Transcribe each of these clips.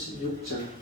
336장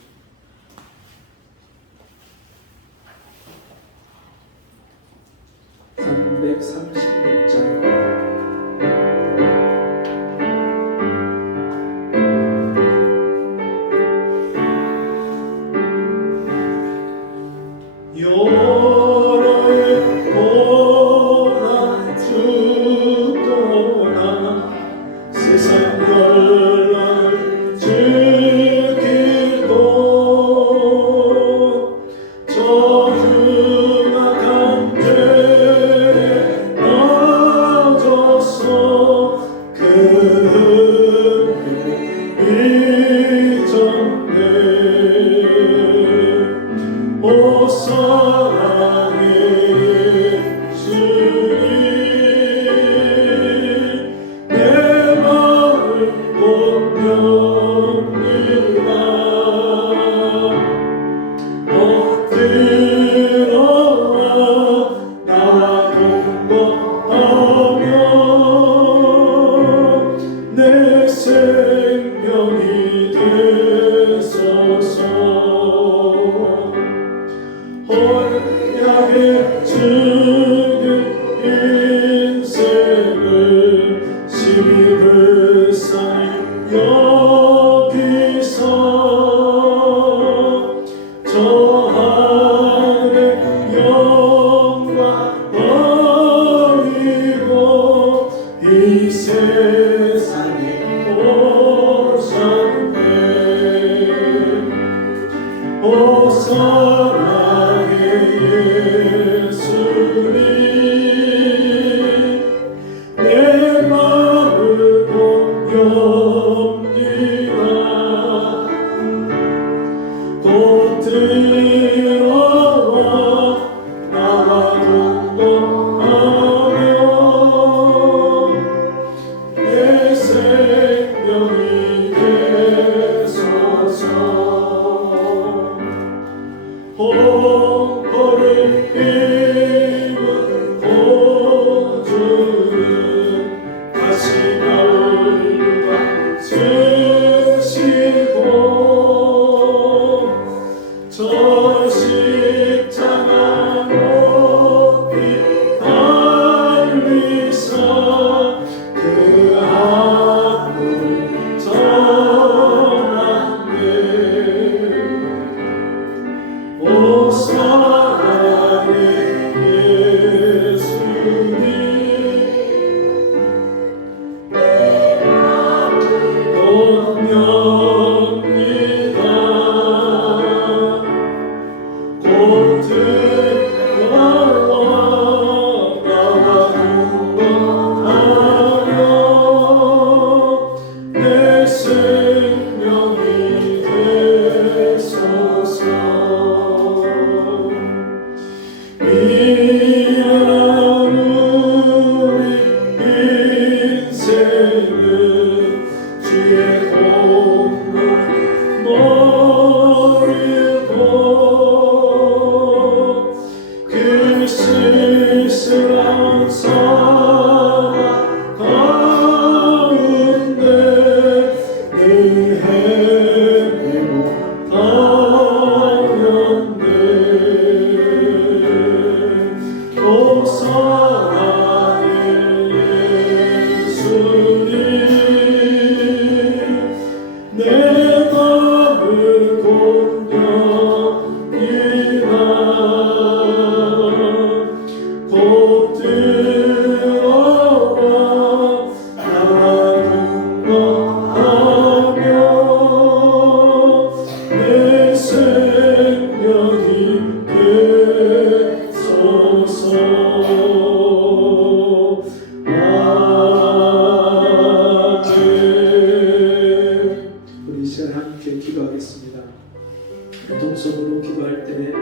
동성으로 기도할 때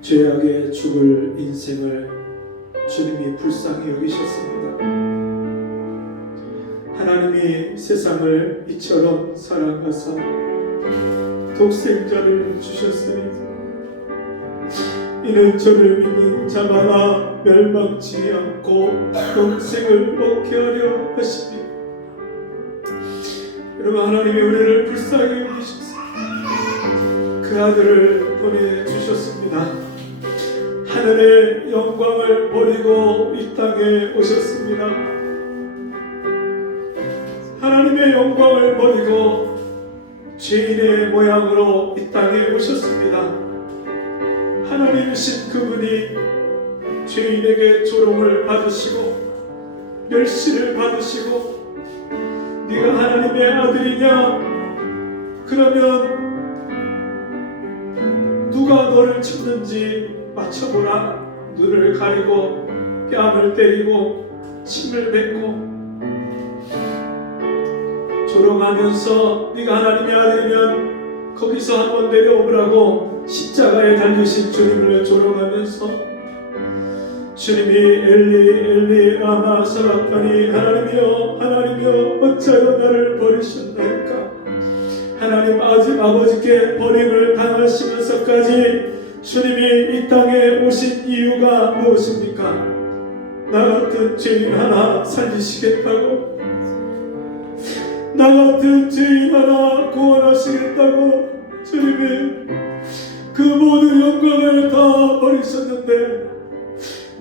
죄악에 죽을 인생을 주님이 불쌍히 여기셨습니다. 하나님이 세상을 이처럼 사랑하사 독생자를 주셨으니 이는 저를 믿는 자마다 멸망치 않고 영생을 얻게 하려 하시니 여러분, 하나님이 우리를 불쌍히 여기셔서 그 아들을 보내주셨습니다. 하늘의 영광을 버리고 이 땅에 오셨습니다. 하나님의 영광을 버리고 죄인의 모양으로 이 땅에 오셨습니다. 하나님이신 그분이 죄인에게 조롱을 받으시고 멸시를 받으시고 네가 하나님의 아들이냐? 그러면 누가 너를 쳤는지 맞춰보라. 눈을 가리고 뺨을 때리고 침을 뱉고 조롱하면서 네가 하나님의 아들이면 거기서 한번 내려오라고 십자가에 달리신 주님을 조롱하면서 주님이 엘리 엘리 라마 사박다니 하나님이여 하나님이여 어찌하여 나를 버리셨나이까. 하나님 아버지께 버림을 당하시면서까지 주님이 이 땅에 오신 이유가 무엇입니까? 나 같은 죄인 하나 살리시겠다고, 나 같은 죄인 하나 구원하시겠다고 주님이 그 모든 영광을 다 버리셨는데,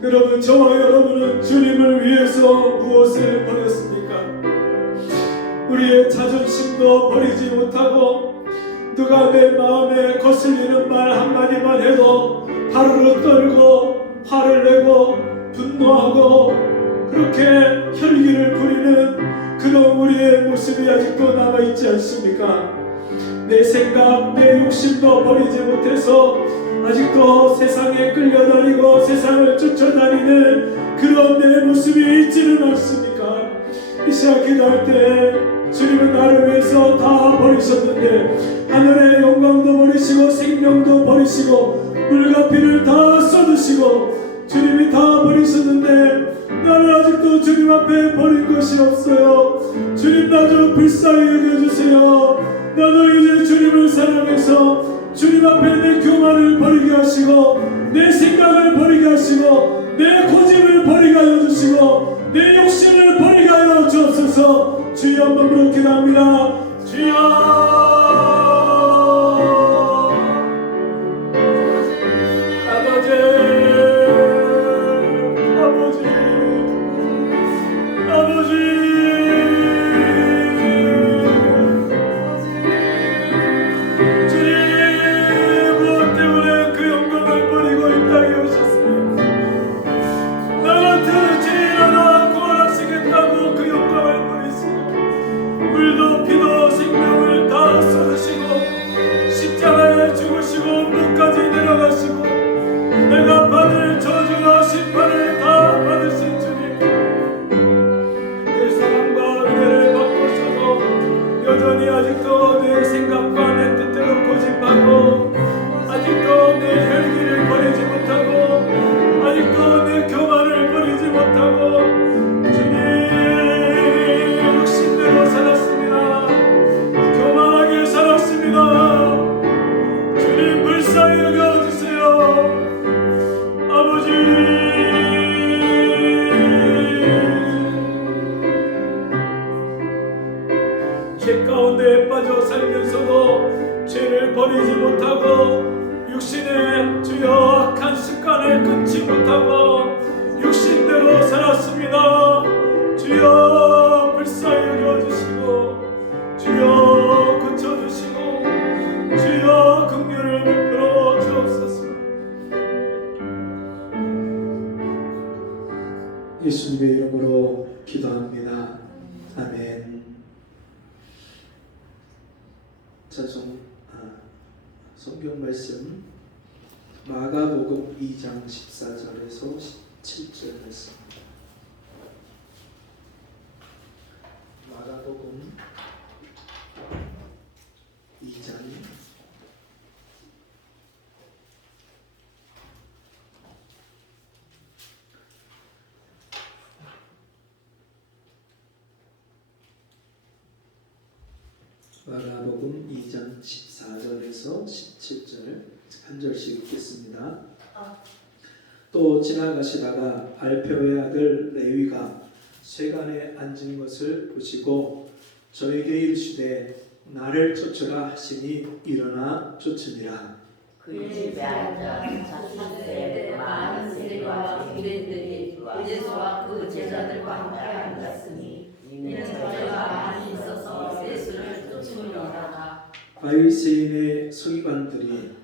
여러분, 저와 여러분은 주님을 위해서 무엇을 버렸습니까? 우리의 자존심도 버리지 못하고 누가 내 마음에 거슬리는 말 한마디만 해도 하루를 떨고 화를 내고 분노하고 그렇게 혈기를 부리는 그런 우리의 모습이 아직도 남아있지 않습니까? 내 생각, 내 욕심도 버리지 못해서 아직도 세상에 끌려다니고 세상을 쫓아다니는 그런 내 모습이 있지는 않습니까? 이 시간 기도할 때 주님은 나를 위해서 다 버리셨는데, 하늘의 영광도 버리시고 생명도 버리시고 물과 피를 다 쏟으시고 주님이 다 버리셨는데 나는 아직도 주님 앞에 버린 것이 없어요. 주님, 나 좀 불쌍히 여겨주세요. 나도 이제 주님을 사랑해서 주님 앞에 내 교만을 버리게 하시고 내 생각을 버리게 하시고 내 고집을 버리게 하여 주시고 내 욕심을 버리게 하여 주옵소서. 주여, 한번 부르 기도합니다. 주여, 아버지, 아버지, 아버지, 주님, 무엇 때문에 그 영광을 버리고 이 땅에 오셨어요? 나 같은 죄인 하나 구원하시겠다고 그 영광을 버리시고 물도 피도 생명을 다 쏟으시고 십자가에 죽으시고 무까지 내려가시고 내가 받을 저주와 심판을 다 받으신 주님, 내 사랑과 은혜를 바꾸셔도 여전히 아직도 내 생각과 내 뜻대로 고집하고 아직도 내 혈기를 버리지 못하고 아직도 내 교만을 버리지 못하고 욕심대로 살았습니다. 교만하게 살았습니다. 주님, 불쌍히 여겨주세요. 아버지, 죄 가운데 빠져 살면서도 죄를 버리지 못하고 육신의 주여 악한 습관을 끊지 못하고 육신대로 살았습니다. 주여, 불쌍히 여겨주시고 주여, 고쳐주시고 주여, 긍휼을 베풀어 주옵소서. 예수님의 이름으로 기도합니다. 아멘. 자, 성경 말씀 마가복음 2장 14절에서 17절 말씀. 마가복음 2장 14절에서 17절 한 절씩 읽겠습니다. 또 지나가시다가 알페오의 아들 레위가 쇠관에 앉은 것을 보시고 저에게 이르시되 나를 쫓으라 하시니 일어나 쫓으니라. 그 집에 앉아 자신들의 많은 세리와 유대인들이 예수와 그 제자들과 함께 앉았으니 이는 저희가 많이 있어서 예수를 쫓으려다가 바리새인의 서기관들이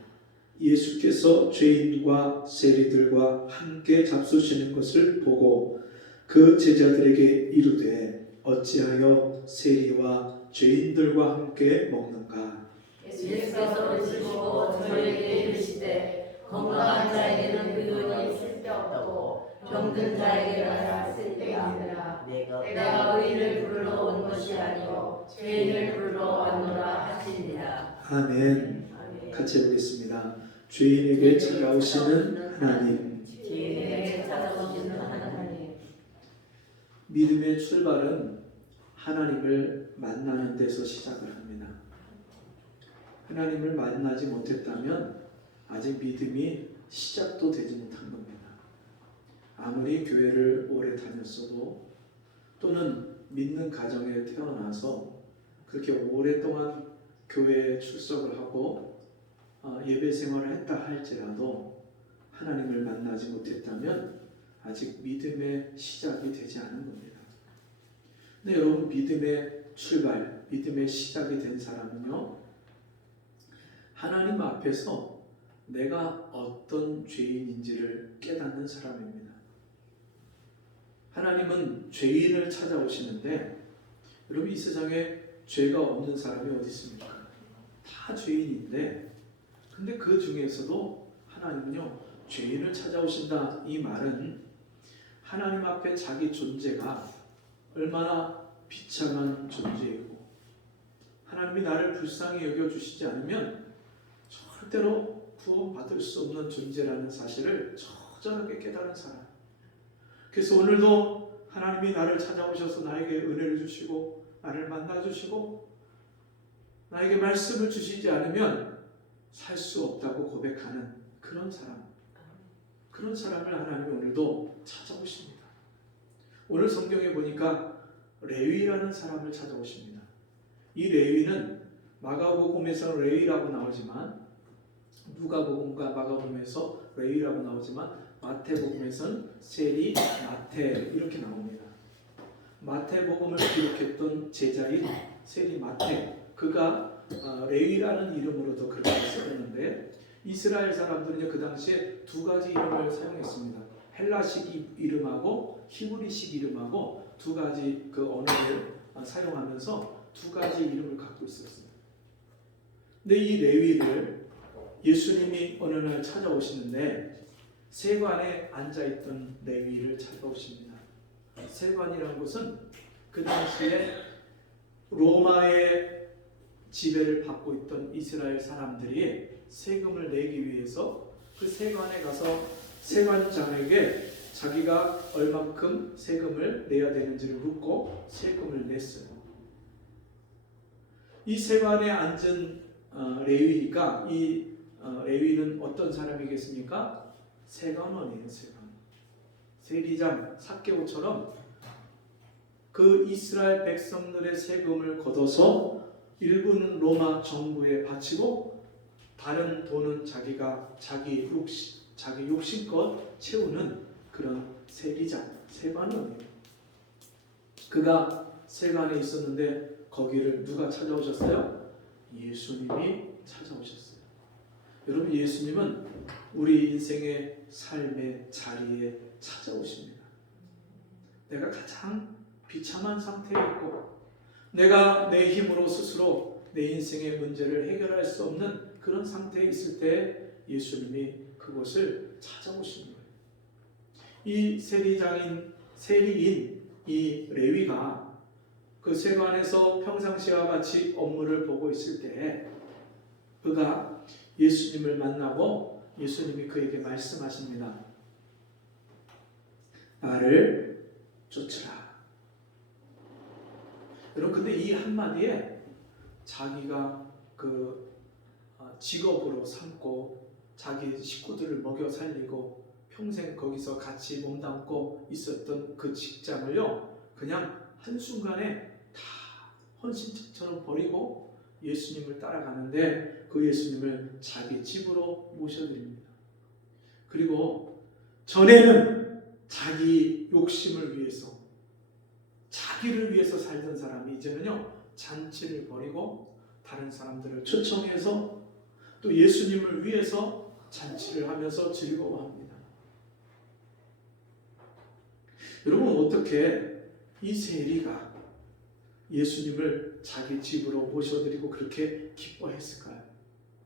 예수께서 죄인과 세리들과 함께 잡수시는 것을 보고 그 제자들에게 이르되 어찌하여 세리와 죄인들과 함께 먹는가? 예수께서 드시고 저희에게 이르시되 건강한 자에게는 의논이 쓸데없고 병든 자에게는 쓸데있느니라. 내가 의인을 불러 온 것이 아니요 죄인을 불러 왔노라 하시니라. 아멘. 같이 해보겠습니다. 죄인에게 찾아오시는 하나님. 죄인에게 찾아오시는 하나님. 믿음의 출발은 하나님을 만나는 데서 시작을 합니다. 하나님을 만나지 못했다면 아직 믿음이 시작도 되지 못한 겁니다. 아무리 교회를 오래 다녔어도 또는 믿는 가정에 태어나서 그렇게 오랫동안 교회에 출석을 하고 예배 생활을 했다 할지라도 하나님을 만나지 못했다면 아직 믿음의 시작이 되지 않은 겁니다. 근데 여러분, 믿음의 출발, 믿음의 시작이 된 사람은요, 하나님 앞에서 내가 어떤 죄인인지를 깨닫는 사람입니다. 하나님은 죄인을 찾아오시는데, 여러분, 이 세상에 죄가 없는 사람이 어디 있습니까? 다 죄인인데, 근데 그 중에서도 하나님은요, 죄인을 찾아오신다. 이 말은 하나님 앞에 자기 존재가 얼마나 비참한 존재이고 하나님이 나를 불쌍히 여겨주시지 않으면 절대로 구원받을 수 없는 존재라는 사실을 처절하게 깨달은 사람. 그래서 오늘도 하나님이 나를 찾아오셔서 나에게 은혜를 주시고 나를 만나주시고 나에게 말씀을 주시지 않으면 살 수 없다고 고백하는 그런 사람, 그런 사람을 하나님이 오늘도 찾아오십니다. 오늘 성경에 보니까 레위라는 사람을 찾아오십니다. 이 레위는 마가복음에서 레위라고 나오지만, 누가복음과 마가복음에서 레위라고 나오지만 마태복음에서는 세리, 마태 이렇게 나옵니다. 마태복음을 기록했던 제자인 세리 마태, 그가 레위라는 이름으로도 그렇게 쓰였는데, 이스라엘 사람들은 그 당시에 두 가지 이름을 사용했습니다. 헬라식 이름하고 히브리식 이름하고 두 가지 그 언어를 사용하면서 두 가지 이름을 갖고 있었습니다. 근데 이 레위를 예수님이 어느 날 찾아오시는데 세관에 앉아있던 레위를 찾아오십니다. 세관이라는 것은 그 당시에 로마의 지배를 받고 있던 이스라엘 사람들이 세금을 내기 위해서 그 세관에 가서 세관장에게 자기가 얼만큼 세금을 내야 되는지를 묻고 세금을 냈어요. 이 세관에 앉은 레위니까 이 레위는 어떤 사람이겠습니까? 세관원이에요. 세관. 세리장, 삭개오처럼 그 이스라엘 백성들의 세금을 걷어서 일부는 로마 정부에 바치고 다른 돈은 자기 욕심껏 채우는 그런 세리장, 세관원이에요. 그가 세관에 있었는데 거기를 누가 찾아오셨어요? 예수님이 찾아오셨어요. 여러분, 예수님은 우리 인생의 삶의 자리에 찾아오십니다. 내가 가장 비참한 상태에 있고 내가 내 힘으로 스스로 내 인생의 문제를 해결할 수 없는 그런 상태에 있을 때 예수님이 그곳을 찾아오시는 거예요. 이 세리인 이 레위가 그 세관에서 평상시와 같이 업무를 보고 있을 때 그가 예수님을 만나고 예수님이 그에게 말씀하십니다. 나를 쫓으라. 여러분, 근데 이 한마디에 자기가 그 직업으로 삼고 자기 식구들을 먹여 살리고 평생 거기서 같이 몸담고 있었던 그 직장을요, 그냥 한순간에 다 헌신처럼 버리고 예수님을 따라가는데 그 예수님을 자기 집으로 모셔드립니다. 그리고 전에는 자기 욕심을 위해서, 자기를 위해서 살던 사람이 이제는요, 잔치를 벌이고 다른 사람들을 초청해서 또 예수님을 위해서 잔치를 하면서 즐거워합니다. 여러분, 어떻게 이 세리가 예수님을 자기 집으로 모셔드리고 그렇게 기뻐했을까요?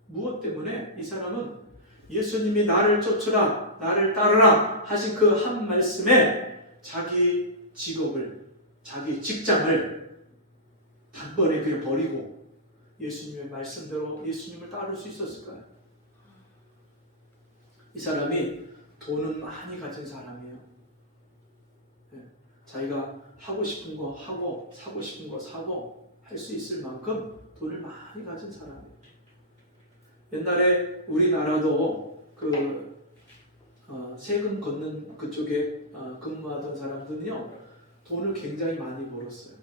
무엇 때문에? 이 사람은 예수님이 나를 쫓으라, 나를 따르라 하신 그 한 말씀에 자기 직업을, 자기 직장을 단번에 그냥 버리고 예수님의 말씀대로 예수님을 따를 수 있었을까요? 이 사람이 돈은 많이 가진 사람이에요. 자기가 하고 싶은 거 하고 사고 싶은 거 사고 할 수 있을 만큼 돈을 많이 가진 사람이에요. 옛날에 우리나라도 세금 걷는 그쪽에 근무하던 사람들은요, 돈을 굉장히 많이 벌었어요.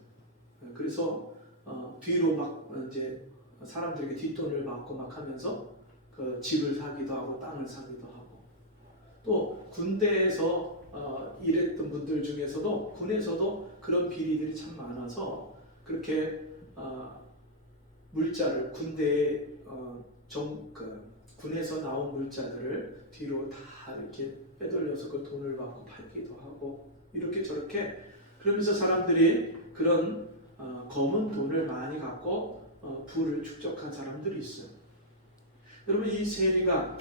그래서 뒤로 막 이제 사람들에게 뒷돈을 받고 막 하면서 그 집을 사기도 하고 땅을 사기도 하고, 또 군대에서 일했던 분들 중에서도 군에서도 그런 비리들이 참 많아서 그렇게 물자를 군대에 군에서 나온 물자들을 뒤로 다 이렇게 빼돌려서 그 돈을 받고 팔기도 하고 이렇게 저렇게, 그러면서 사람들이 그런 검은 돈을 많이 갖고 부를 축적한 사람들이 있어요. 여러분, 이 세리가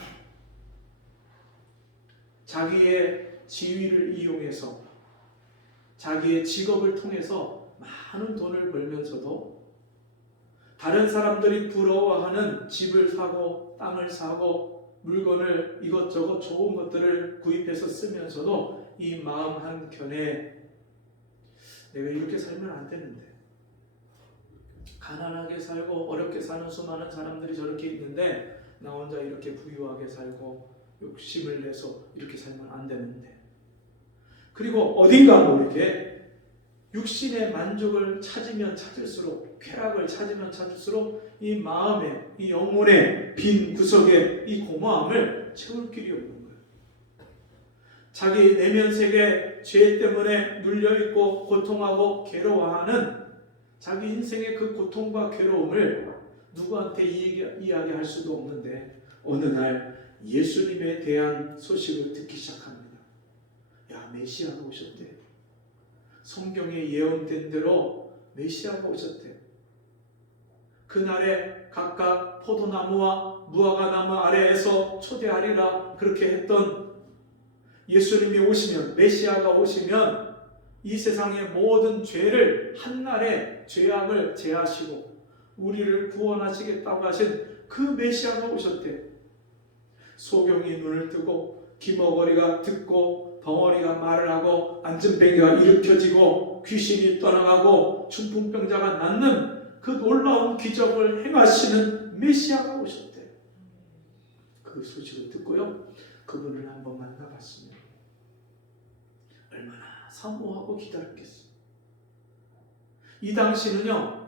자기의 지위를 이용해서 자기의 직업을 통해서 많은 돈을 벌면서도 다른 사람들이 부러워하는 집을 사고 땅을 사고 물건을 이것저것 좋은 것들을 구입해서 쓰면서도 이 마음 한켠에 내가 이렇게 살면 안 되는데, 가난하게 살고 어렵게 사는 수많은 사람들이 저렇게 있는데 나 혼자 이렇게 부유하게 살고 욕심을 내서 이렇게 살면 안 되는데, 그리고 어딘가 모르게 육신의 만족을 찾으면 찾을수록, 쾌락을 찾으면 찾을수록 이 마음에, 이 영혼의 빈 구석에 이 공허함을 채울 길이 없는 거예요. 자기 내면 세계 죄 때문에 눌려있고 고통하고 괴로워하는 자기 인생의 그 고통과 괴로움을 누구한테 이야기할 수도 없는데, 어느 날 예수님에 대한 소식을 듣기 시작합니다. 야, 메시아가 오셨대. 성경에 예언된 대로 메시아가 오셨대. 그날에 각각 포도나무와 무화과나무 아래에서 초대하리라 그렇게 했던 예수님이 오시면, 메시아가 오시면 이 세상의 모든 죄를 한날에 죄악을 제하시고 우리를 구원하시겠다고 하신 그 메시아가 오셨대. 소경이 눈을 뜨고 기머거리가 듣고 덩어리가 말을 하고 안전뱅이가 일으켜지고 귀신이 떠나가고 중풍병자가 낫는 그 놀라운 기적을 행하시는 메시아가 오셨대. 그 소식을 듣고요, 그분을 한번 만나봤습니다. 얼마나 사모하고 기다렸겠어요. 이 당시는요,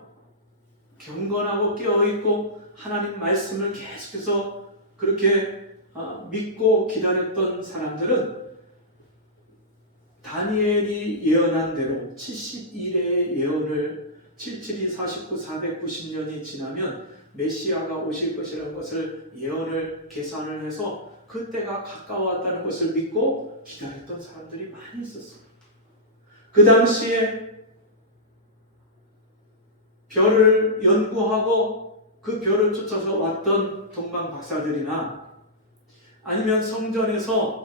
경건하고 깨어있고 하나님 말씀을 계속해서 그렇게 믿고 기다렸던 사람들은 다니엘이 예언한 대로 70일의 예언을 77, 49, 490년이 지나면 메시아가 오실 것이라는 것을 예언을 계산을 해서 그때가 가까웠다는 것을 믿고 기다렸던 사람들이 많이 있었어요. 그 당시에 별을 연구하고 그 별을 쫓아서 왔던 동방 박사들이나 아니면 성전에서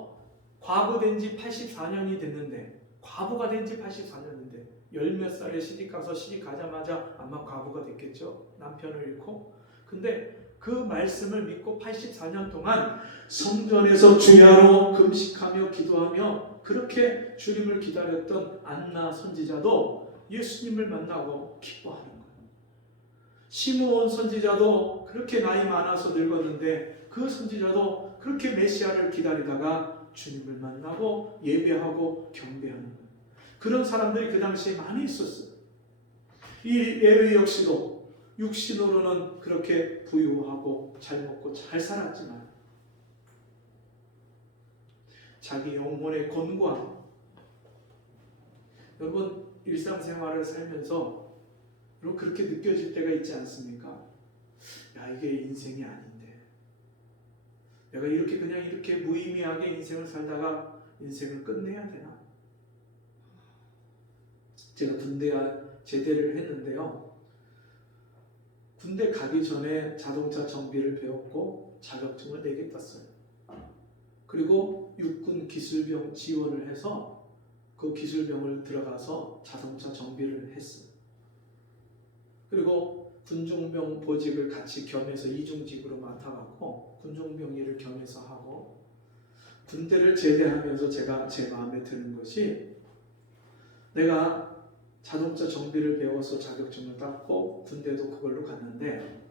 과부된 지 84년이 됐는데, 과부가 된 지 84년인데 열 몇 살에 시집가서 시집가자마자 아마 과부가 됐겠죠. 남편을 잃고. 근데 그 말씀을 믿고 84년 동안 성전에서 주야로 금식하며 기도하며 그렇게 주님을 기다렸던 안나 선지자도 예수님을 만나고 기뻐하는 거예요. 시므온 선지자도 그렇게 나이 많아서 늙었는데 그 선지자도 그렇게 메시아를 기다리다가 주님을 만나고 예배하고 경배하는 거예요. 그런 사람들이 그 당시에 많이 있었어요. 이 레위 역시도 육신으로는 그렇게 부유하고 잘 먹고 잘 살았지만 자기 영혼의 건강, 여러분 일상생활을 살면서 여러분 그렇게 느껴질 때가 있지 않습니까? 야, 이게 인생이 아닌데 내가 이렇게 그냥 이렇게 무의미하게 인생을 살다가 인생을 끝내야 되나? 제가 군대 제대를 했는데요, 군대 가기 전에 자동차 정비를 배웠고 자격증을 4개 땄어요. 그리고 육군 기술병 지원을 해서 그 기술병을 들어가서 자동차 정비를 했어요. 그리고 군중병 보직을 같이 겸해서 이중직으로 맡아갖고 군중병 일을 겸해서 하고, 군대를 제대하면서 제가 제 마음에 드는 것이, 내가 자동차 정비를 배워서 자격증을 땄고 군대도 그걸로 갔는데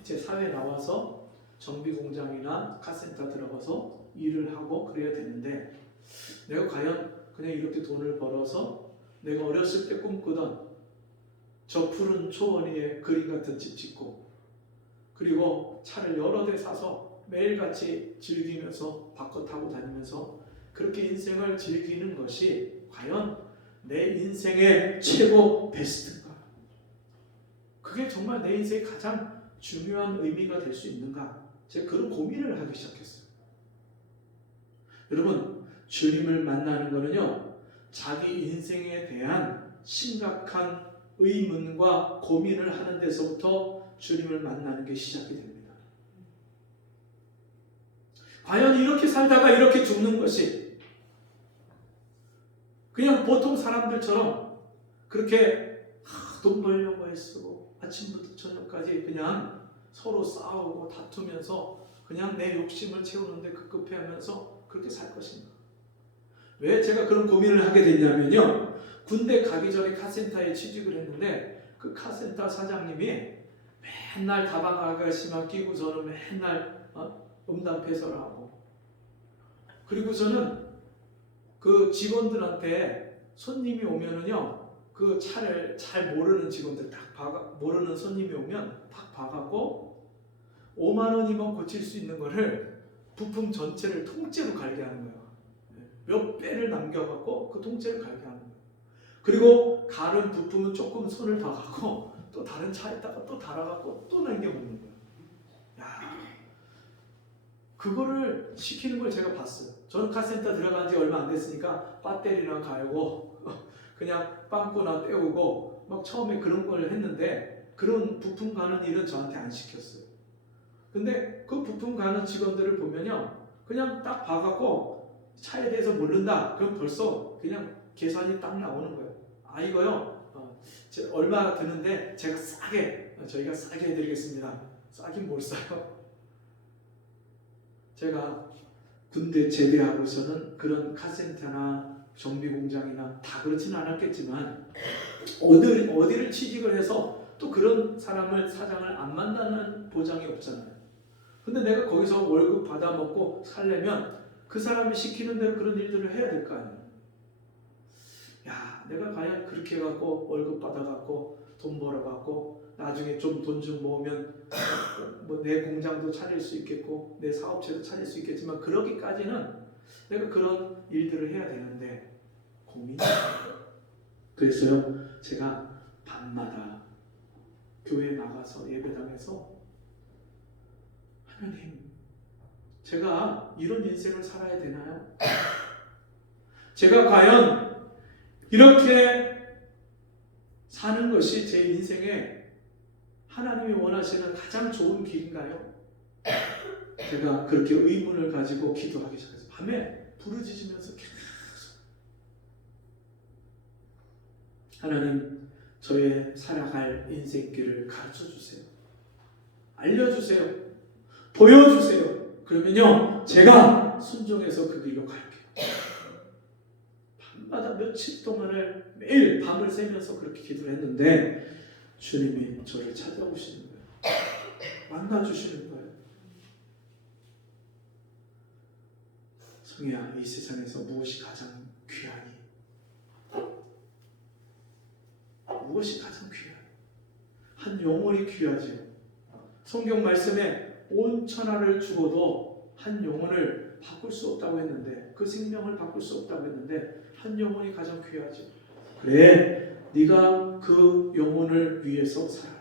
이제 사회에 나와서 정비 공장이나 카센터 들어가서 일을 하고 그래야 되는데, 내가 과연 그냥 이렇게 돈을 벌어서 내가 어렸을 때 꿈꾸던 저 푸른 초원 위에 그림 같은 집 짓고, 그리고 차를 여러 대 사서 매일같이 즐기면서 바꿔 타고 다니면서 그렇게 인생을 즐기는 것이 과연 내 인생의 최고 베스트인가? 그게 정말 내 인생의 가장 중요한 의미가 될 수 있는가? 제가 그런 고민을 하기 시작했어요. 여러분, 주님을 만나는 거는요, 자기 인생에 대한 심각한 의문과 고민을 하는 데서부터 주님을 만나는 게 시작이 됩니다. 과연 이렇게 살다가 이렇게 죽는 것이 그냥 보통 사람들처럼 그렇게 돈 벌려고 애쓰고 아침부터 저녁까지 그냥 서로 싸우고 다투면서 그냥 내 욕심을 채우는데 급급해하면서 그렇게 살 것인가? 왜 제가 그런 고민을 하게 됐냐면요, 군대 가기 전에 카센터에 취직을 했는데 그 카센터 사장님이 맨날 다방 아가씨만 끼고 저는 맨날 음담 패설하고, 그리고 저는 그 직원들한테 손님이 오면은요, 그 차를 잘 모르는 직원들 모르는 손님이 오면 딱 봐갖고 5만 원이면 고칠 수 있는 거를 부품 전체를 통째로 갈게 하는 거예요. 몇 배를 남겨갖고 그 통째를 갈게 하는 거예요. 그리고 갈은 부품은 조금 손을 봐갖고 또 다른 차에다가 또 달아갖고 또 남겨 먹는 거예요. 야, 그거를 시키는 걸 제가 봤어요. 저는 카센터 들어간 지 얼마 안 됐으니까 배터리나 갈고 그냥 빵꾸나 때우고 막 처음에 그런 걸 했는데, 그런 부품 가는 일은 저한테 안 시켰어요. 근데 그 부품 가는 직원들을 보면요, 그냥 딱 봐갖고 차에 대해서 모른다 그럼 벌써 그냥 계산이 딱 나오는 거예요. 아, 이거요 얼마 드는데 저희가 싸게 해드리겠습니다. 싸긴 뭘 싸요? 제가 군대 제대하고서는 그런 카센터나 정비공장이나 다 그렇지는 않았겠지만 어디를 취직을 해서 또 그런 사장을 안 만나는 보장이 없잖아요. 근데 내가 거기서 월급 받아먹고 살려면 그 사람이 시키는 대로 그런 일들을 해야 될 거 아니에요. 야, 내가 과연 그렇게 해갖고 월급 받아갖고 돈 벌어갖고 나중에 좀 돈 좀 모으면 뭐 내 공장도 차릴 수 있겠고 내 사업체도 차릴 수 있겠지만, 그러기까지는 내가 그런 일들을 해야 되는데 고민이. 그래서요, 제가 밤마다 교회 나가서 예배당에서, 하나님, 제가 이런 인생을 살아야 되나요? 제가 과연 이렇게 사는 것이 제 인생에 하나님이 원하시는 가장 좋은 길인가요? 제가 그렇게 의문을 가지고 기도하기 시작했어요. 밤에 부르짖으면서 계속, 하나님, 저의 살아갈 인생길을 가르쳐 주세요. 알려주세요. 보여주세요. 그러면요, 제가 순종해서 그 길로 갈게요. 밤마다 며칠 동안을 매일 밤을 새면서 그렇게 기도를 했는데 주님이 저를 찾아오시는 거예요. 만나주시는 거예요. 성희야, 이 세상에서 무엇이 가장 귀하니? 무엇이 가장 귀해요? 한 영혼이 귀하죠. 성경 말씀에 온 천하를 주고도 한 영혼을 바꿀 수 없다고 했는데, 그 생명을 바꿀 수 없다고 했는데 한 영혼이 가장 귀하죠. 그래, 네가 그 영혼을 위해서 살아라.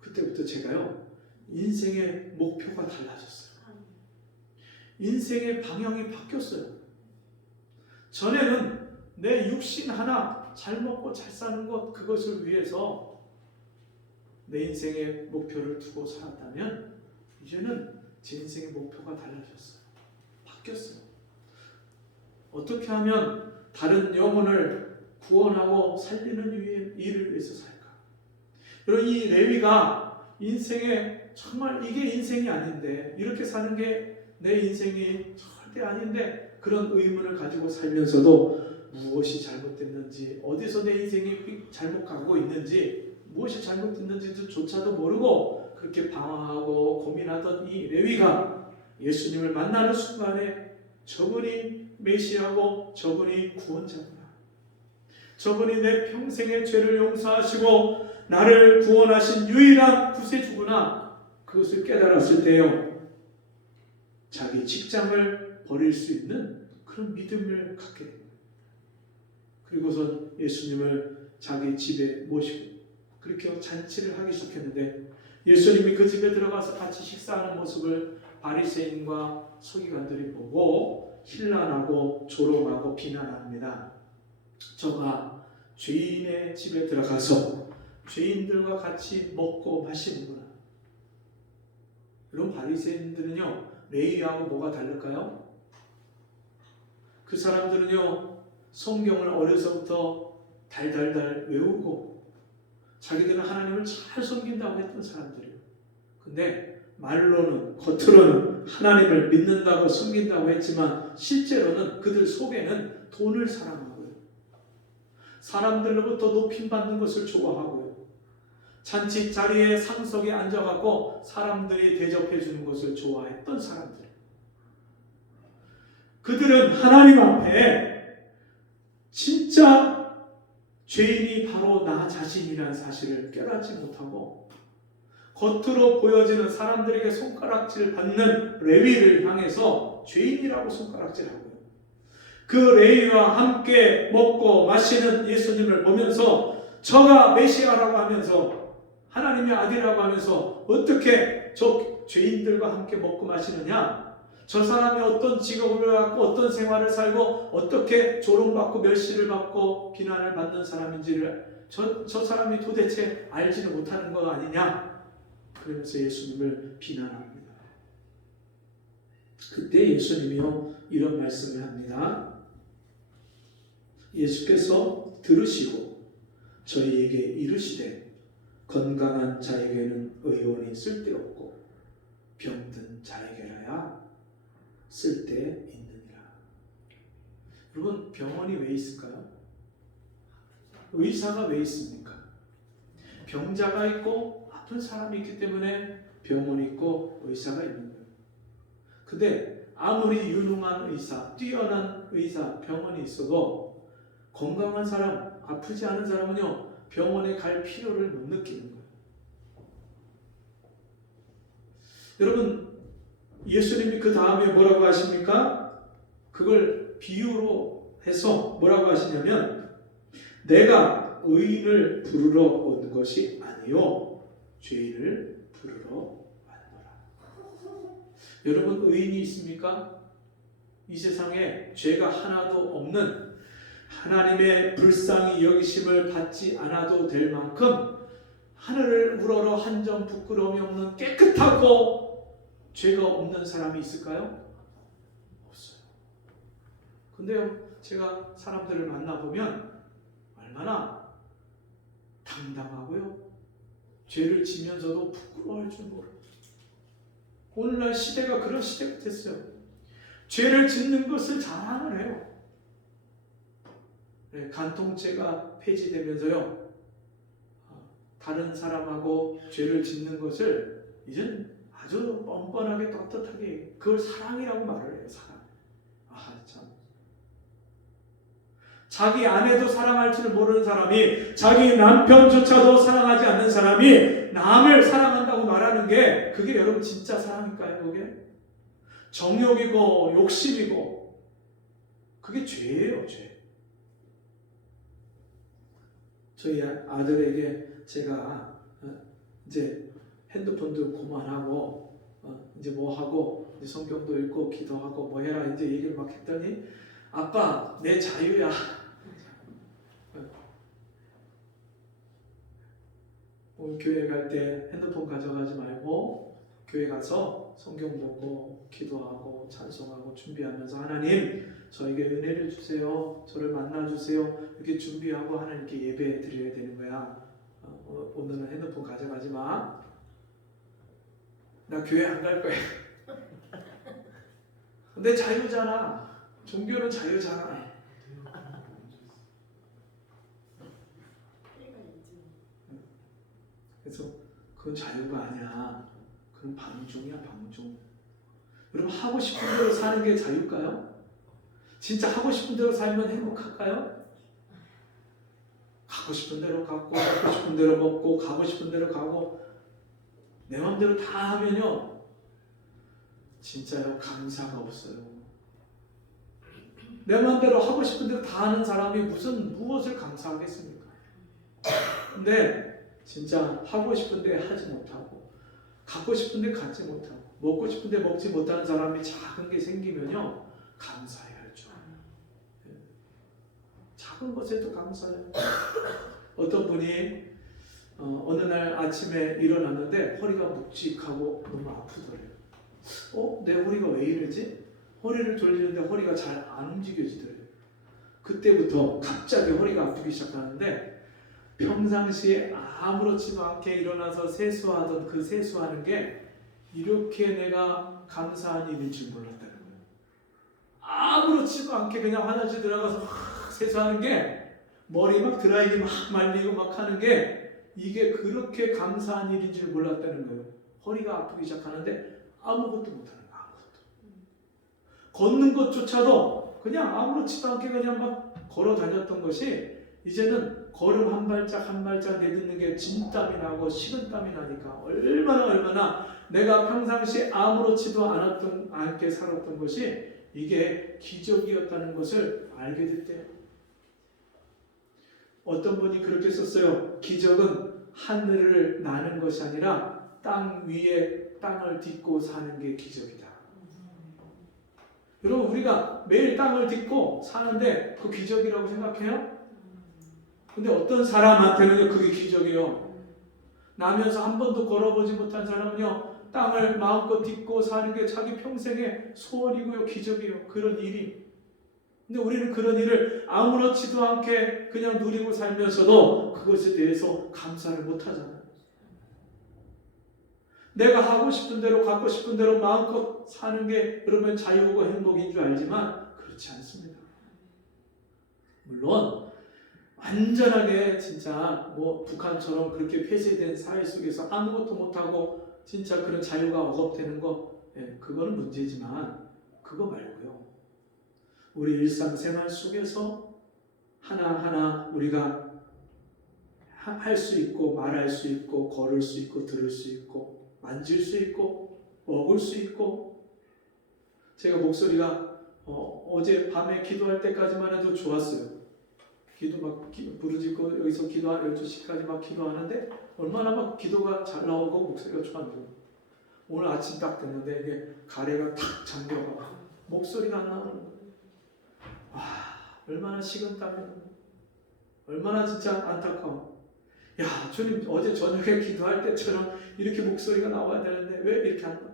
그때부터 제가요, 인생의 목표가 달라졌어요. 인생의 방향이 바뀌었어요. 전에는 내 육신 하나 잘 먹고 잘 사는 것, 그것을 위해서 내 인생의 목표를 두고 살았다면, 이제는 제 인생의 목표가 달라졌어요. 바뀌었어요. 어떻게 하면 다른 영혼을 구원하고 살리는 일을 위해서 살까? 여러분, 이 레위가 인생에 정말 이게 인생이 아닌데, 이렇게 사는 게 내 인생이 절대 아닌데, 그런 의문을 가지고 살면서도 무엇이 잘못됐는지, 어디서 내 인생이 잘못 가고 있는지, 무엇이 잘못됐는지조차도 모르고 그렇게 방황하고 고민하던 이 레위가 예수님을 만나는 순간에 저분이 메시아고 저분이 구원자구나, 저분이 내 평생의 죄를 용서하시고 나를 구원하신 유일한 구세주구나, 그것을 깨달았을 때요, 자기 직장을 버릴 수 있는 그런 믿음을 갖게 됩니다. 그리고선 예수님을 자기 집에 모시고 그렇게 잔치를 하기 시작했는데, 예수님이 그 집에 들어가서 같이 식사하는 모습을 바리새인과 서기관들이 보고 hin란하고 조롱하고 비난합니다. 저가 죄인의 집에 들어가서 죄인들과 같이 먹고 마시는구나. 여러분, 바리새인들은요, 레위하고 뭐가 다를까요? 그 사람들은요, 성경을 어려서부터 달달달 외우고 자기들은 하나님을 잘 섬긴다고 했던 사람들이에요. 근데 말로는, 겉으로는 하나님을 믿는다고 섬긴다고 했지만 실제로는 그들 속에는 돈을 사랑하고요, 사람들로부터 높임받는 것을 좋아하고요, 잔치 자리에 상석에 앉아갖고 사람들이 대접해 주는 것을 좋아했던 사람들. 그들은 하나님 앞에 진짜 죄인이 바로 나 자신이라는 사실을 깨닫지 못하고, 겉으로 보여지는 사람들에게 손가락질 받는 레위를 향해서 죄인이라고 손가락질하고요, 그 레위와 함께 먹고 마시는 예수님을 보면서 저가 메시아라고 하면서, 하나님의 아들이라고 하면서 어떻게 저 죄인들과 함께 먹고 마시느냐, 저 사람이 어떤 직업을 갖고 어떤 생활을 살고 어떻게 조롱받고 멸시를 받고 비난을 받는 사람인지를 저 사람이 도대체 알지는 못하는 것 아니냐, 그러면서 예수님을 비난합니다. 그때 예수님이요, 이런 말씀을 합니다. 예수께서 들으시고 저희에게 이르시되, 건강한 자에게는 의원이 쓸데없고 병든 자에게라야 쓸데있느니라. 여러분, 병원이 왜 있을까요? 의사가 왜 있습니까? 병자가 있고 아픈 사람이 있기 때문에 병원이 있고 의사가 있는 거예요. 근데 아무리 유능한 의사, 뛰어난 의사, 병원이 있어도 건강한 사람, 아프지 않은 사람은요, 병원에 갈 필요를 못 느끼는 거예요. 여러분, 예수님이 그 다음에 뭐라고 하십니까? 그걸 비유로 해서 뭐라고 하시냐면, 내가 의인을 부르러 온 것이 아니요 죄인을 부르러 왔노라. 여러분, 의인이 있습니까? 이 세상에 죄가 하나도 없는, 하나님의 불쌍히 여기심을 받지 않아도 될 만큼 하늘을 우러러 한 점 부끄러움이 없는 깨끗하고 죄가 없는 사람이 있을까요? 없어요. 근데요, 제가 사람들을 만나보면 얼마나 당당하고요, 죄를 지면서도 부끄러워할 줄 모르고, 오늘날 시대가 그런 시대가 됐어요. 죄를 짓는 것을 자랑을 해요. 간통죄가 폐지되면서요, 다른 사람하고 죄를 짓는 것을 이젠 아주 뻔뻔하게 떳떳하게 그걸 사랑이라고 말을 해요. 사랑. 참. 자기 아내도 사랑할 줄 모르는 사람이, 자기 남편조차도 사랑하지 않는 사람이 남을 사랑한다고 말하는 게, 그게 여러분 진짜 사랑일까요? 그게 정욕이고 욕심이고, 그게 죄예요, 죄. 저희 아들에게 제가 이제 핸드폰도 그만하고 이제 뭐 하고 이제 성경도 읽고 기도하고 뭐 해라 이제 얘기를 막 했더니, 아빠 내 자유야. 오늘 교회 갈 때 핸드폰 가져가지 말고 교회 가서 성경 보고 기도하고 찬송하고 준비하면서, 하나님 저에게 은혜를 주세요, 저를 만나주세요, 이렇게 준비하고 하나님께 예배 드려야 되는 거야. 오늘은 핸드폰 가져가지 마. 나 교회 안 갈 거야. 근데 자유잖아. 종교는 자유잖아. 그래서 그건 자유가 아니야. 그건 방종이야, 방종. 여러분, 하고 싶은 대로 사는 게 자유일까요? 진짜 하고 싶은 대로 살면 행복할까요? 가고 싶은 대로 갖고, 먹고 싶은 대로 먹고, 가고 싶은 대로 가고, 내 마음대로 다 하면요, 진짜요, 감사가 없어요. 내 마음대로 하고 싶은 대로 다 하는 사람이 무엇을 감사하겠습니까? 근데 진짜 하고 싶은데 하지 못하고, 갖고 싶은데 갖지 못하고, 먹고 싶은데 먹지 못하는 사람이 작은 게 생기면요, 감사해야 할 줄 알아요. 작은 것에도 감사해요. 어떤 분이 어느 날 아침에 일어났는데 허리가 묵직하고 너무 아프더래요. 내 허리가 왜 이러지? 허리를 돌리는데 허리가 잘 안 움직여지더래요. 그때부터 갑자기 허리가 아프기 시작하는데, 평상시에 아무렇지도 않게 일어나서 세수하던 그 세수하는 게 이렇게 내가 감사한 일인 줄 몰랐다는 거예요. 아무렇지도 않게 그냥 화장실 들어가서 막 세수하는 게, 머리 막 드라이기 막 말리고 막 하는 게, 이게 그렇게 감사한 일인 줄 몰랐다는 거예요. 허리가 아프기 시작하는데 아무것도 못하는 거예요. 아무것도. 걷는 것조차도 그냥 아무렇지도 않게 그냥 막 걸어 다녔던 것이, 이제는 걸음 한 발짝 한 발짝 내딛는 게 진땀이 나고 식은땀이 나니까 얼마나 내가 평상시에 아무렇지도 않게 살았던 것이 이게 기적이었다는 것을 알게 됐대요. 어떤 분이 그렇게 썼어요. 기적은 하늘을 나는 것이 아니라 땅 위에 땅을 딛고 사는 게 기적이다. 여러분, 우리가 매일 땅을 딛고 사는데 그 기적이라고 생각해요? 근데 어떤 사람한테는요, 그게 기적이에요. 나면서 한 번도 걸어보지 못한 사람은요, 땅을 마음껏 딛고 사는 게 자기 평생의 소원이고요, 기적이에요. 그런 일이. 근데 우리는 그런 일을 아무렇지도 않게 그냥 누리고 살면서도 그것에 대해서 감사를 못 하잖아요. 내가 하고 싶은 대로 갖고 싶은 대로 마음껏 사는 게 그러면 자유고 행복인 줄 알지만 그렇지 않습니다. 물론 완전하게 진짜 뭐 북한처럼 그렇게 폐쇄된 사회 속에서 아무것도 못하고 진짜 그런 자유가 억압되는 거, 그거는 문제지만, 그거 말고요, 우리 일상생활 속에서 하나하나 우리가 할 수 있고 말할 수 있고 걸을 수 있고 들을 수 있고 만질 수 있고 먹을 수 있고, 제가 목소리가 어제 밤에 기도할 때까지만 해도 좋았어요. 기도 막 부르짖고 여기서 기도 12시까지 막 기도하는데 얼마나 막 기도가 잘 나오고 목소리가 좋았는데, 오늘 아침 딱 됐는데 이게 가래가 탁 잠겨가고 목소리가 안 나오는 거예요. 와, 얼마나 식은땀이, 얼마나 진짜 안타까워. 야, 주님 어제 저녁에 기도할 때처럼 이렇게 목소리가 나와야 되는데 왜 이렇게 안 나와?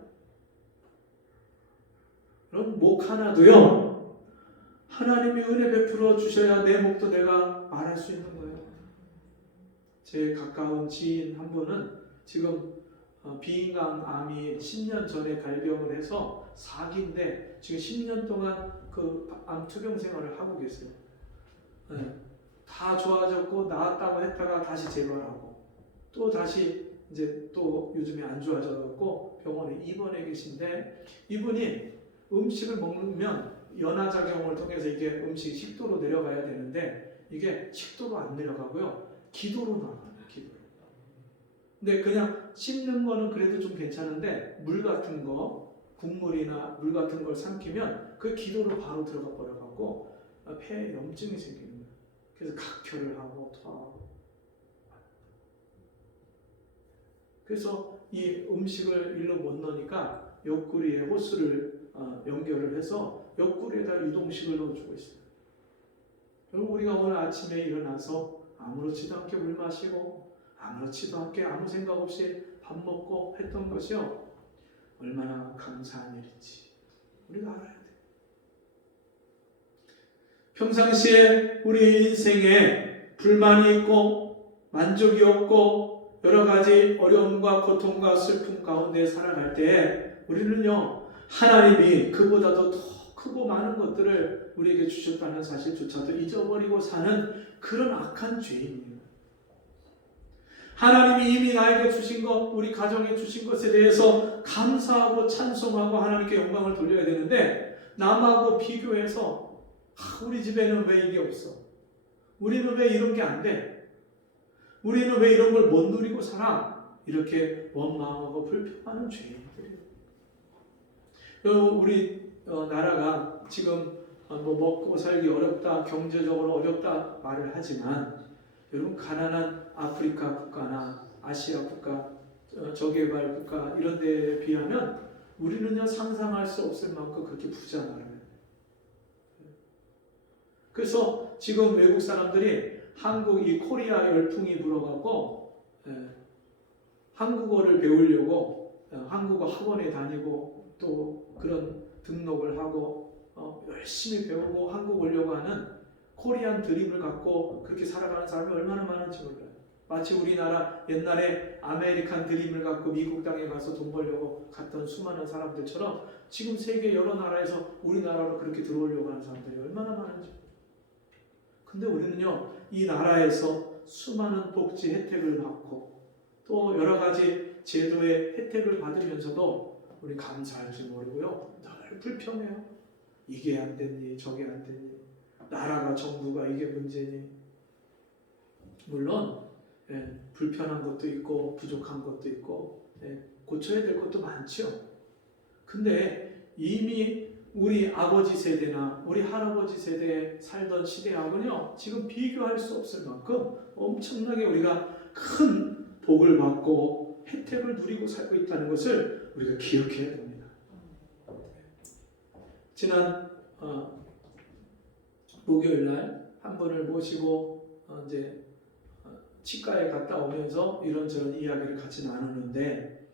그럼 목 하나도요, 하나님이 은혜 베풀어 주셔야 내 목도 내가 말할 수 있는 거예요. 제 가까운 지인 한 분은 지금 비인강암이 10년 전에 발병을 해서 4기인데 지금 10년 동안 그 암 투병 생활을 하고 계세요. 다 좋아졌고 나았다고 했다가 다시 재발하고 또 다시 이제 또 요즘에 안 좋아져갖고 병원에 입원해 계신데, 이분이 음식을 먹으면 연화작용을 통해서 이게 음식이 식도로 내려가야 되는데 이게 식도로 안 내려가고요. 기도로 나가요. 기도로. 근데 그냥 씹는 거는 그래도 좀 괜찮은데 물 같은 거, 국물이나 물 같은 걸 삼키면 그 기도로 바로 들어가 버려갖고 폐에 염증이 생기는 거예요. 그래서 각혈을 하고 토하고. 그래서 이 음식을 일로 못 넣으니까 옆구리에 호스를 연결을 해서 옆구리에다 유동식을 넣어주고 있어요. 그리고 우리가 오늘 아침에 일어나서 아무렇지도 않게 물 마시고 아무렇지도 않게 아무 생각 없이 밥 먹고 했던 것이요. 얼마나 감사한 일인지 우리가 알아야 돼요. 평상시에 우리 인생에 불만이 있고 만족이 없고 여러 가지 어려움과 고통과 슬픔 가운데 살아갈 때 우리는요, 하나님이 그보다도 더 크고 많은 것들을 우리에게 주셨다는 사실조차도 잊어버리고 사는 그런 악한 죄인이에요. 하나님이 이미 나에게 주신 것, 우리 가정에 주신 것에 대해서 감사하고 찬송하고 하나님께 영광을 돌려야 되는데 남하고 비교해서 우리 집에는 왜 이게 없어? 우리는 왜 이런 게 안 돼? 우리는 왜 이런 걸 못 누리고 살아? 이렇게 원망하고 불평하는 죄인들이에요. 우리 나라가 지금 뭐 먹고 살기 어렵다, 경제적으로 어렵다 말을 하지만 여러분 가난한 아프리카 국가나 아시아 국가, 저개발 국가 이런 데에 비하면 우리는요 상상할 수 없을 만큼 그렇게 부자 나라예요. 그래서 지금 외국 사람들이 한국 이 코리아 열풍이 불어가고 한국어를 배우려고 한국어 학원에 다니고 또 그런 등록을 하고 열심히 배우고 한국 오려고 하는 코리안 드림을 갖고 그렇게 살아가는 사람이 얼마나 많은지 몰라요. 마치 우리나라 옛날에 아메리칸 드림을 갖고 미국 땅에 가서 돈 벌려고 갔던 수많은 사람들처럼 지금 세계 여러 나라에서 우리나라로 그렇게 들어오려고 하는 사람들이 얼마나 많은지. 근데 우리는요, 이 나라에서 수많은 복지 혜택을 받고 또 여러 가지 제도의 혜택을 받으면서도 우리 감사할 줄 모르고요, 늘 불평해요. 이게 안 됐니, 저게 안 됐니, 나라가 정부가 이게 문제니. 물론 불편한 것도 있고 부족한 것도 있고 고쳐야 될 것도 많죠. 근데 이미 우리 아버지 세대나 우리 할아버지 세대에 살던 시대하고는요 지금 비교할 수 없을 만큼 엄청나게 우리가 큰 복을 받고 혜택을 누리고 살고 있다는 것을 우리가 기억해야 됩니다. 지난 목요일날 한 분을 모시고 이제 치과에 갔다 오면서 이런저런 이야기를 같이 나누는데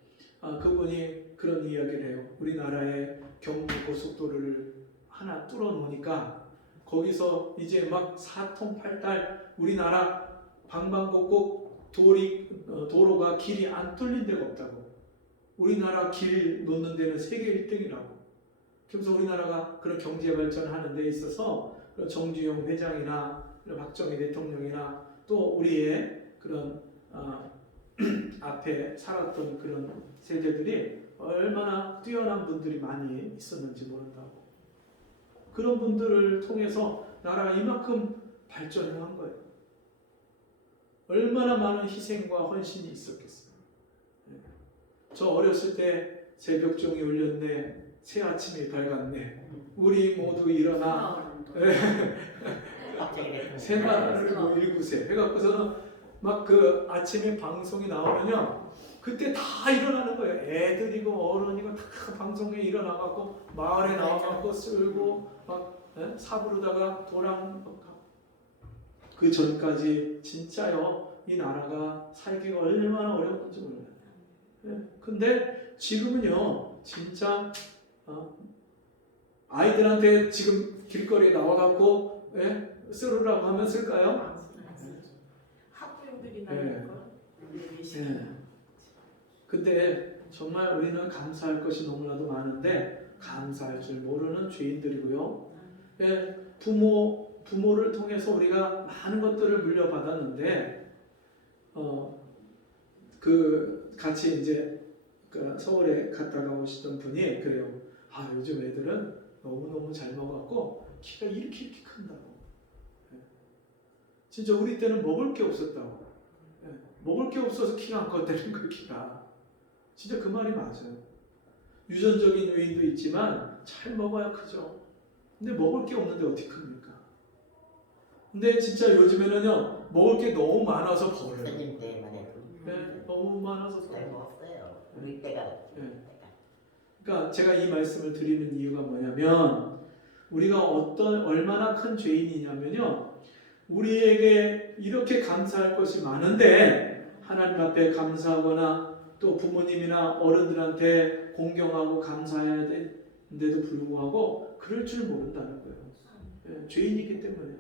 그분이 그런 이야기를 해요. 우리나라의 경부고속도로를 하나 뚫어 놓으니까 거기서 이제 막 사통팔달 우리나라 방방곡곡 도로가 길이 안 뚫린 데가 없다고. 우리나라 길 놓는 데는 세계 1등이라고. 그래서 우리나라가 그런 경제 발전하는 데 있어서 정주영 회장이나 박정희 대통령이나 또 우리의 그런 앞에 살았던 그런 세대들이 얼마나 뛰어난 분들이 많이 있었는지 모른다고. 그런 분들을 통해서 나라가 이만큼 발전을 한 거예요. 얼마나 많은 희생과 헌신이 있었겠어요. 저 어렸을 때 새벽종이 울렸네, 새 아침이 밝았네, 우리 모두 일어나 새나라를 일구세 해갖고서는 막 그 아침에 방송이 나오면요 그때 다 일어나는 거예요. 애들이고 어른이고 다 방송에 일어나갖고 마을에 나와갖고 쓸고 막 사부르다가 도랑. 그 전까지 진짜요 이 나라가 살기가 얼마나 어려웠는지 몰라요. 근데 지금은요 진짜 아이들한테 지금 길거리에 나와갖고 쓰르라고 하면 쓸까요? 학부형들이 나니까. 근데 정말 우리는 감사할 것이 너무나도 많은데 감사할 줄 모르는 죄인들이고요. 부모를 통해서 우리가 많은 것들을 물려받았는데 그 같이 이제 그 서울에 갔다가 오시던 분이 그래요. 요즘 애들은 너무너무 잘 먹었고 키가 이렇게 큰다고. 진짜 우리 때는 먹을 게 없었다고. 먹을 게 없어서 키가 안 컸다는 거 키가. 진짜 그 말이 맞아요. 유전적인 요인도 있지만 잘 먹어야 크죠. 근데 먹을 게 없는데 어떻게 큽니까? 근데 진짜 요즘에는요 먹을 게 너무 많아서 버려요. 선생님 때만 해도 너무 많아서 잘 먹었어요. 우리 때가. 그러니까 제가 이 말씀을 드리는 이유가 뭐냐면 우리가 얼마나 큰 죄인이냐면요 우리에게 이렇게 감사할 것이 많은데 하나님 앞에 감사하거나 또 부모님이나 어른들한테 공경하고 감사해야 되는데도 불구하고 그럴 줄 모른다는 거예요. 죄인이기 때문에.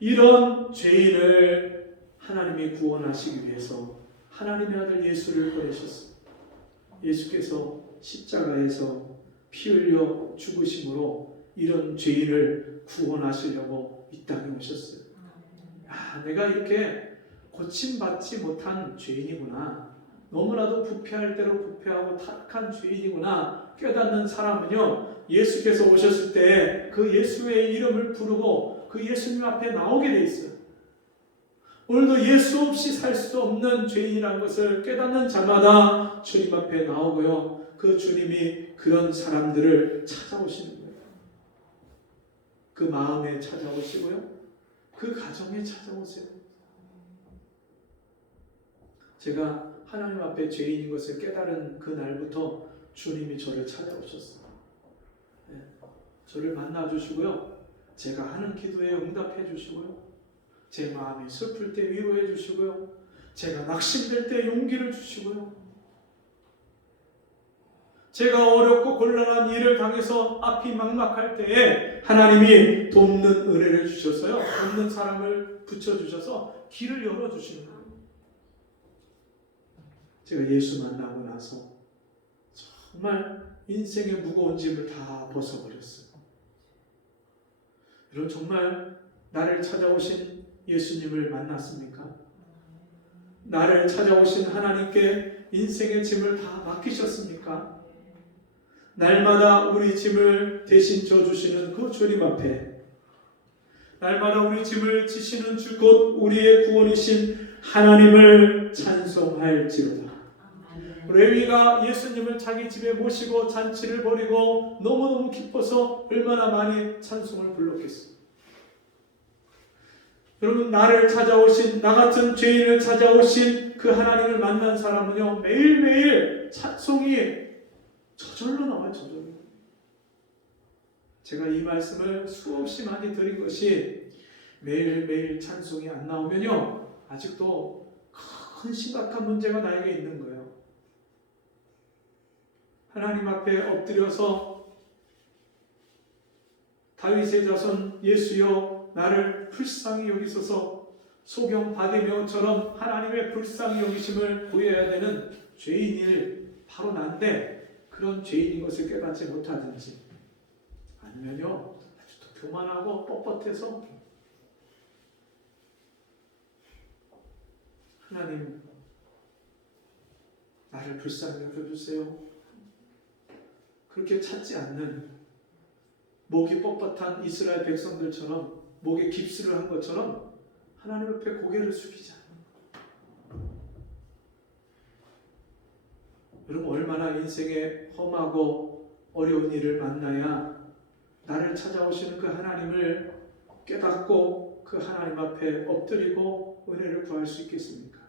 이런 죄인을 하나님이 구원하시기 위해서 하나님의 아들 예수를 보내셨어요. 예수께서 십자가에서 피 흘려 죽으심으로 이런 죄인을 구원하시려고 이 땅에 오셨어요. 내가 이렇게 고침받지 못한 죄인이구나. 너무나도 부패할 대로 부패하고 타락한 죄인이구나 깨닫는 사람은요 예수께서 오셨을 때 그 예수의 이름을 부르고 그 예수님 앞에 나오게 돼 있어요. 오늘도 예수 없이 살 수 없는 죄인이라는 것을 깨닫는 자마다 주님 앞에 나오고요 그 주님이 그런 사람들을 찾아오시는 거예요. 그 마음에 찾아오시고요 그 가정에 찾아오세요. 제가 하나님 앞에 죄인인 것을 깨달은 그 날부터 주님이 저를 찾아오셨어요. 저를 만나주시고요 제가 하는 기도에 응답해 주시고요 제 마음이 슬플 때 위로해 주시고요 제가 낙심될 때 용기를 주시고요 제가 어렵고 곤란한 일을 당해서 앞이 막막할 때에 하나님이 돕는 은혜를 주셔서요 돕는 사람을 붙여주셔서 길을 열어주시는 거예요. 제가 예수 만나고 나서 정말 인생의 무거운 짐을 다 벗어버렸어요. 여러분 정말 나를 찾아오신 예수님을 만났습니까? 나를 찾아오신 하나님께 인생의 짐을 다 맡기셨습니까? 날마다 우리 짐을 대신 져주시는 그 주님 앞에 날마다 우리 짐을 지시는 주 곧 우리의 구원이신 하나님을 찬송할지로다. 레위가 예수님을 자기 집에 모시고 잔치를 벌이고 너무너무 기뻐서 얼마나 많이 찬송을 불렀겠어요. 여러분 나를 찾아오신 나 같은 죄인을 찾아오신 그 하나님을 만난 사람은요 매일매일 찬송이 저절로 나와요. 저절로. 제가 이 말씀을 수없이 많이 드린 것이 매일매일 찬송이 안 나오면요 아직도 큰 심각한 문제가 나에게 있는 거예요. 하나님 앞에 엎드려서 다윗의 자손 예수여 나를 불쌍히 여기소서 소경 바디메오처럼 하나님의 불쌍히 여기심을 구해야 되는 죄인일 바로 난데 그런 죄인인 것을 깨닫지 못하든지 아니면요 아주 더 교만하고 뻣뻣해서 하나님 나를 불쌍히 여겨주세요 그렇게 찾지 않는 목이 뻣뻣한 이스라엘 백성들처럼 목에 깁스를 한 것처럼 하나님 앞에 고개를 숙이지 않는 여러분 얼마나 인생에 험하고 어려운 일을 만나야 나를 찾아오시는 그 하나님을 깨닫고 그 하나님 앞에 엎드리고 은혜를 구할 수 있겠습니까?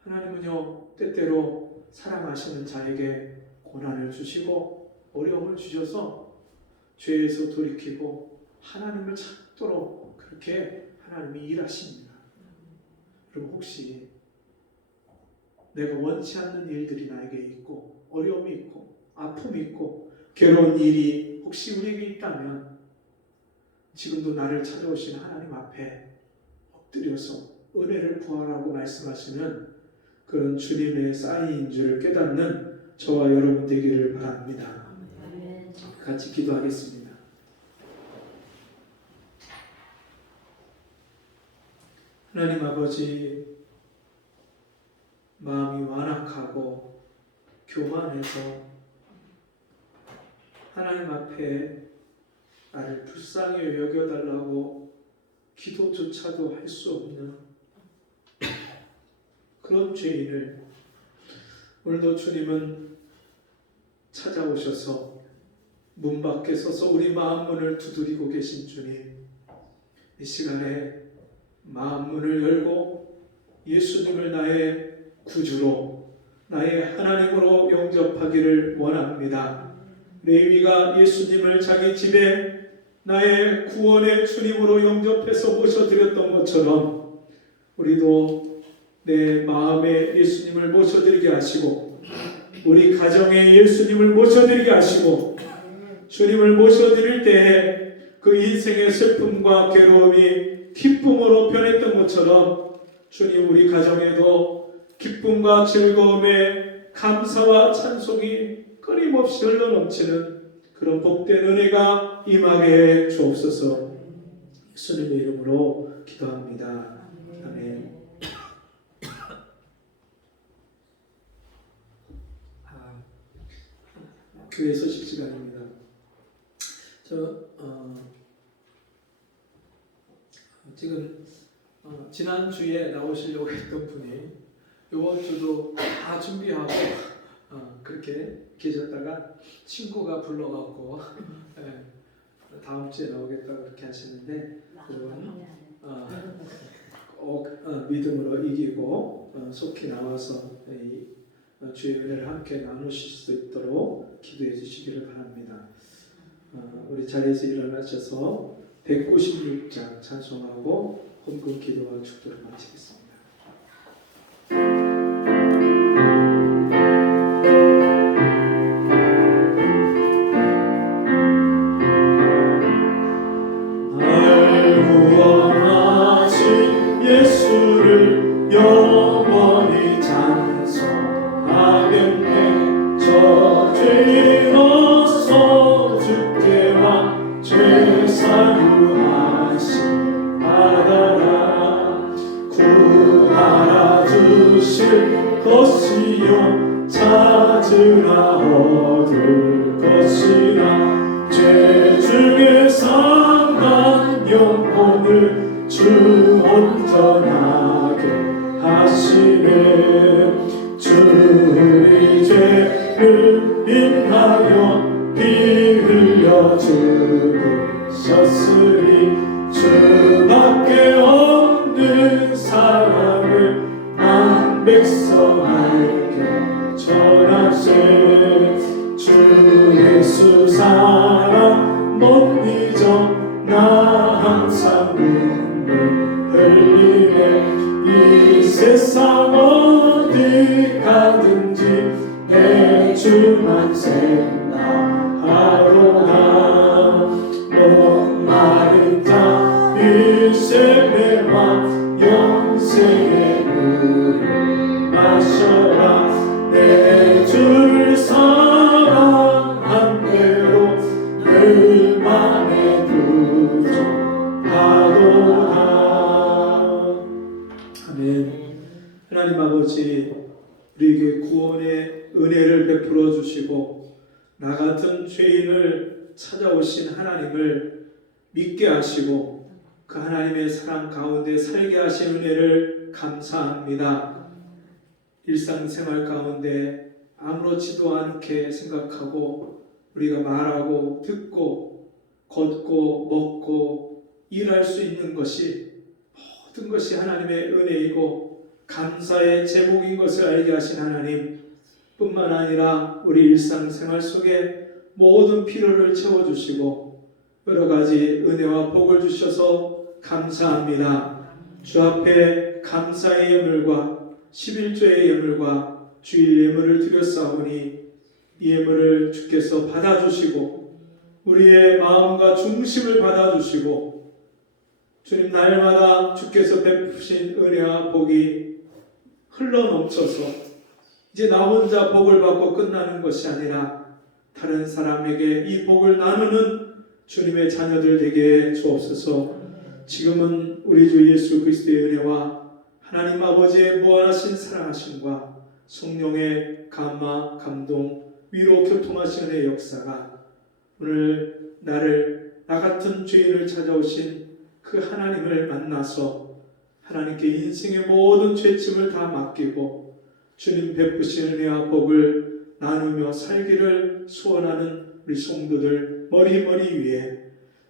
하나님은요 때때로 사랑하시는 자에게 고난을 주시고 어려움을 주셔서 죄에서 돌이키고 하나님을 찾도록 그렇게 하나님이 일하십니다. 그럼 혹시 내가 원치 않는 일들이 나에게 있고 어려움이 있고 아픔이 있고 괴로운 일이 혹시 우리에게 있다면 지금도 나를 찾아오시는 하나님 앞에 엎드려서 은혜를 구하라고 말씀하시는 그런 주님의 사인인 줄을 깨닫는 저와 여러분 되기를 바랍니다. 같이 기도하겠습니다. 하나님 아버지 마음이 완악하고 교만해서 하나님 앞에 나를 불쌍히 여겨달라고 기도조차도 할 수 없는 그런 죄인을 오늘도 주님은 찾아오셔서 문 밖에 서서 우리 마음 문을 두드리고 계신 주님, 이 시간에 마음 문을 열고 예수님을 나의 구주로, 나의 하나님으로 영접하기를 원합니다. 레위가 예수님을 자기 집에 나의 구원의 주님으로 영접해서 모셔드렸던 것처럼 우리도 내 마음에 예수님을 모셔드리게 하시고 우리 가정에 예수님을 모셔드리게 하시고 주님을 모셔드릴 때에 그 인생의 슬픔과 괴로움이 기쁨으로 변했던 것처럼 주님 우리 가정에도 기쁨과 즐거움에 감사와 찬송이 끊임없이 흘러넘치는 그런 복된 은혜가 임하게 주옵소서. 예수님의 이름으로 기도합니다. 아멘. 교회 소식 시간입니다. 지금 지난주에 나오시려고 했던 분이 이번 주도 다 준비하고 그렇게 계셨다가 친구가 불러갖고 다음 주에 나오겠다고 그렇게 하시는데 여러분 믿음으로 이기고 속히 나와서 주의 은혜를 함께 나누실 수 있도록 기도해 주시기를 바랍니다. 우리 자리에서 일어나셔서 196장 찬송하고 헌금 기도와 축도를 마치겠습니다. 날 구원하신 예수를 영원히 찬송하겠네. 저 죄인으로서 주께와 죄 사유하신 바다라. 구하라 주실 것이요 찾으라 얻을 것이라. 죄 중에 상한 영혼을 주 온전하게 하시네. 주의 죄를 인하여 피 흘려 죽으셨으니 주밖에 없는 사랑을 만 백성 알게 전하세. 주 예수 사랑 못 잊어 나 항상 눈물 흘리네. 이 세상 어디 가든지 내 주만 생각하로다. 목마른 자 일세매와 영생의 물을 마셔라. 내 주를 사랑한 대로 늘 맘에 두정하도다. 아멘. 하나님 아버지, 우리에게 구원의 은혜를 베풀어 주시고 나 같은 죄인을 찾아오신 하나님을 믿게 하시고 그 하나님의 사랑 가운데 살게 하신 은혜를 감사합니다. 일상생활 가운데 아무렇지도 않게 생각하고 우리가 말하고 듣고 걷고 먹고 일할 수 있는 것이 모든 것이 하나님의 은혜이고 감사의 제목인 것을 알게 하신 하나님 뿐만 아니라 우리 일상생활 속에 모든 필요를 채워주시고 여러 가지 은혜와 복을 주셔서 감사합니다. 주 앞에 감사의 예물과 11조의 예물과 주일 예물을 드렸사오니 이 예물을 주께서 받아주시고 우리의 마음과 중심을 받아주시고 주님 날마다 주께서 베푸신 은혜와 복이 흘러넘쳐서 이제 나 혼자 복을 받고 끝나는 것이 아니라 다른 사람에게 이 복을 나누는 주님의 자녀들 되게 주옵소서. 지금은 우리 주 예수 그리스도의 은혜와 하나님 아버지의 무한하신 사랑하심과 성령의 감화, 감동, 위로 교통하시는 은혜의 역사가 오늘 나 같은 죄인을 찾아오신 그 하나님을 만나서 하나님께 인생의 모든 죄짐을 다 맡기고 주님 베푸신 은혜와 복을 나누며 살기를 소원하는 우리 성도들 머리머리 위에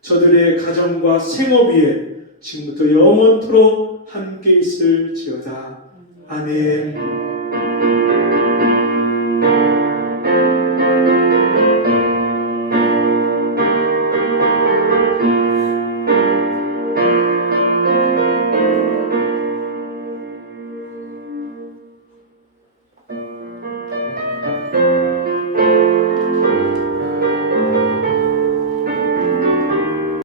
저들의 가정과 생업 위에 지금부터 영원토록 함께 있을지어다. 아멘.